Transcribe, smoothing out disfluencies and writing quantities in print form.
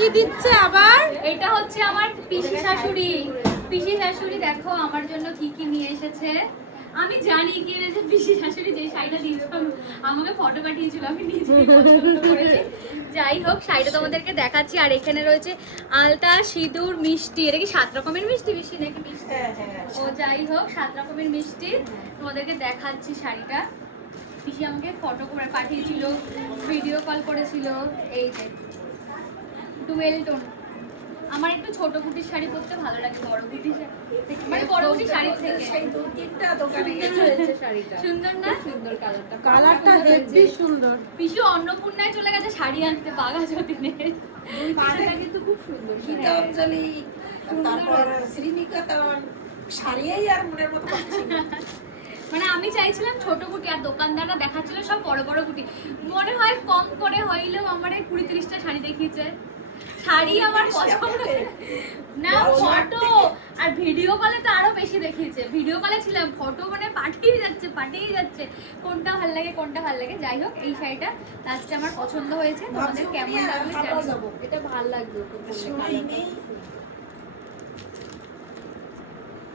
কি দিচ্ছে আবার? এটা হচ্ছে আমার পিসি শাশুড়ি। পিসি শাশুড়ি দেখো আমার জন্য কি কি নিয়ে এসেছে। আমি জানি কি এনেছে পিসি শাশুড়ি, যে শাড়িটা দিয়েছিল আমাকে ফটো পাঠিয়েছিল, আমি নিজেই পছন্দ করেছি। যাই হোক, শাড়িটা তোমাদেরকে দেখাচ্ছি। আর এখানে রয়েছে আলতা, সিঁদুর, মিষ্টি। এটা কি 7 রকমের মিষ্টি বেশি নাকি মিষ্টি? ও যাই হোক, 7 রকমের মিষ্টি তোমাদেরকে দেখাচ্ছি। শাড়িটা পিসি আমাকে ফটো করে পাঠিয়েছিল, ভিডিও কল করেছিল। এই যে ডুয়েল টোন। আমার একটু ছোট কুটির শাড়ি পরতে ভালো লাগে, বড় কুটির শাড়ি মানে বড় কুটির শাড়ির থেকে। সেই দু তিনটা দোকানে হয়েছে শাড়িটা, সুন্দর না? সুন্দর কালারটা, কালারটা হেভি সুন্দর। পিসু অন্নপূর্ণায় চলে গেছে শাড়ি আনতে বাঘাযতীনে। শাড়িটা কিন্তু খুব সুন্দর। গীতাঞ্জলি, তারপর শ্রীনিকেতন, শাড়িই আর মনের মতো পাচ্ছি না। মানে আমি চাইছিলাম ছোট কুটি, আর দোকানদাররা দেখাচ্ছিল সব বড় বড় কুটি। মনে হয় কম করে হইলেও আমার 20-30টা শাড়ি দেখিয়েছে। শাড়ি আমার পছন্দ না, ফটো আর ভিডিও কলে তো আরো বেশি দেখিয়েছে। ভিডিও কলে ছিলাম, ফটো মানে পাঠিয়ে যাচ্ছে কোনটা ভালো লাগে কোনটা ভালো লাগে। যাই হোক, এই শাড়িটা লাস্টে আমার পছন্দ হয়েছে। তোমাদের কেমন লাগবে জানাও। এটা ভালো লাগবে। শুনেই নেই